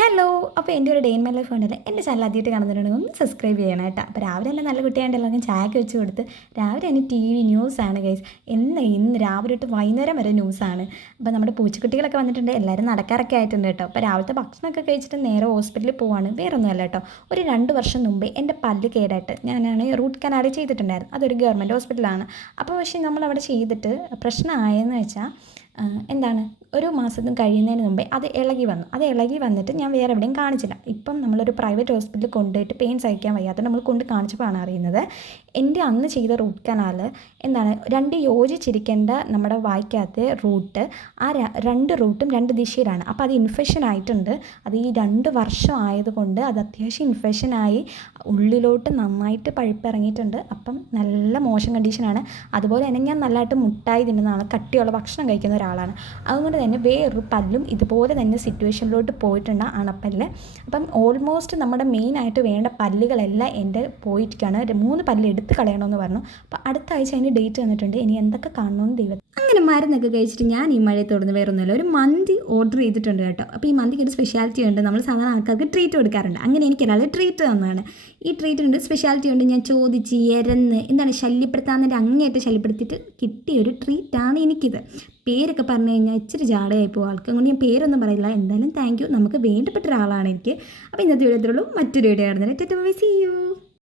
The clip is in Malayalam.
ഹലോ. അപ്പോൾ എൻ്റെ ഒരു ഡേ ഇൻ മൈ ലൈഫ് ഉണ്ടല്ലോ, എൻ്റെ ചാനൽ ആദ്യമായിട്ട് കാണുന്നുണ്ടെങ്കിൽ ഒന്ന് സബ്സ്ക്രൈബ് ചെയ്യണം കേട്ടോ. അപ്പോൾ രാവിലെ തന്നെ നല്ല കുട്ടിയായിട്ടല്ലോ ഞാൻ ചായക്ക് വെച്ച് കൊടുത്ത് രാവിലെ തന്നെ ടി വി ന്യൂസാണ് ഗൈസ്. ഇന്ന് രാവിലെ തൊട്ട് വൈകുന്നേരം വരെ ന്യൂസാണ്. അപ്പോൾ നമ്മുടെ പൂച്ചക്കുട്ടികളൊക്കെ വന്നിട്ടുണ്ട്, എല്ലാവരും നടക്കാറൊക്കെ ആയിട്ടുണ്ട് കേട്ടോ. അപ്പോൾ രാവിലത്തെ ഭക്ഷണമൊക്കെ കഴിച്ചിട്ട് നേരെ ഹോസ്പിറ്റലിൽ പോവാണ്. വേറെ ഒന്നുമല്ല കേട്ടോ, ഒരു 2 വർഷം മുമ്പേ എൻ്റെ പല്ല് കേടായിട്ട് ഞാനാണ് റൂട്ട് കനാൽ ചെയ്തിട്ടുണ്ടായിരുന്നു. അതൊരു ഗവൺമെൻറ് ഹോസ്പിറ്റലാണ്. അപ്പോൾ പക്ഷേ നമ്മളവിടെ ചെയ്തിട്ട് പ്രശ്നമായെന്ന് വെച്ചാൽ എന്താണ്, ഒരു മാസം കഴിയുന്നതിന് മുമ്പേ അത് ഇളകി വന്നിട്ട് ഞാൻ വേറെ എവിടെയും കാണിച്ചില്ല. ഇപ്പം നമ്മളൊരു പ്രൈവറ്റ് ഹോസ്പിറ്റലിൽ കൊണ്ടുപോയിട്ട് പെയിൻ സഹിക്കാൻ വയ്യാത്ത നമ്മൾ കൊണ്ട് കാണിച്ചപ്പോഴാണ് അറിയുന്നത് എൻ്റെ അന്ന് ചെയ്ത റൂട്ട് കനാൽ എന്താണ്, 2 യോജിച്ചിരിക്കേണ്ട നമ്മുടെ വായ്ക്കകത്തെ റൂട്ട്, ആ 2 റൂട്ടും 2 ദിശയിലാണ്. അപ്പോൾ അത് ഇൻഫെക്ഷൻ ആയിട്ടുണ്ട്. അത് ഈ 2 വർഷം ആയതുകൊണ്ട് അത് അത്യാവശ്യം ഇൻഫെക്ഷനായി ഉള്ളിലോട്ട് നന്നായിട്ട് പഴുപ്പിറങ്ങിയിട്ടുണ്ട്. അപ്പം നല്ല മോശം കണ്ടീഷനാണ്. അതുപോലെ തന്നെ ഞാൻ നല്ലതായിട്ട് മുട്ടായി തിന്നുന്നതാണ്, കട്ടിയുള്ള ഭക്ഷണം കഴിക്കുന്ന ഒരാളാണ്. അതുകൊണ്ട് തന്നെ വേറൊരു പല്ലും ഇതുപോലെ തന്നെ സിറ്റുവേഷനിലോട്ട് പോയിട്ടുണ്ട്, അണപ്പല്ല്. അപ്പം ഓൾമോസ്റ്റ് നമ്മുടെ മെയിനായിട്ട് വേണ്ട പല്ലുകളെല്ലാം എൻ്റെ പോയിരിക്കുകയാണ്. 3 പല്ല് എടുത്ത് കളയണമെന്ന് പറഞ്ഞു. അപ്പോൾ അടുത്ത ആഴ്ച അതിന് ഡേറ്റ് തന്നിട്ടുണ്ട്. ഇനി എന്തൊക്കെ കാണണമെന്ന് ദൈവം. അങ്ങനെ മരുന്നൊക്കെ കഴിച്ചിട്ട് ഞാൻ ഈ മഴയത്ത് തുടർന്ന് വേറെ ഒന്നുമില്ല, ഒരു മന്തി ഓർഡർ ചെയ്തിട്ടുണ്ട് കേട്ടോ. അപ്പോൾ ഈ മന്തിക്ക് ഒരു സ്പെഷ്യാലിറ്റി ഉണ്ട്, നമ്മൾ സാധാരണ ആൾക്കാർക്ക് ട്രീറ്റ് കൊടുക്കാറുണ്ട്. അങ്ങനെ എനിക്കൊരാൾ ട്രീറ്റ് തന്നതാണ്. ഈ ട്രീറ്റുണ്ട്, സ്പെഷ്യാലിറ്റി ഉണ്ട്. ഞാൻ ചോദിച്ച് എരന്ന് എന്താണ് ശല്യപ്പെടുത്താമെന്നെ അങ്ങേയറ്റം ശല്യപ്പെടുത്തിയിട്ട് കിട്ടിയൊരു ട്രീറ്റാണ് എനിക്കിത്. പേരൊക്കെ പറഞ്ഞു കഴിഞ്ഞാൽ ഇച്ചിരി ജാടയായി പോകും ആൾക്ക്, അതുകൊണ്ട് ഞാൻ പേരൊന്നും പറയില്ല. എന്തായാലും താങ്ക് യു, നമുക്ക് വേണ്ടപ്പെട്ട ഒരാളാണ് എനിക്ക്. അപ്പോൾ ഇന്നത്തെ വീഡിയോ ഇത്രയുള്ളൂ. മറ്റൊരു വീഡിയോ കാണുന്നത്. See U.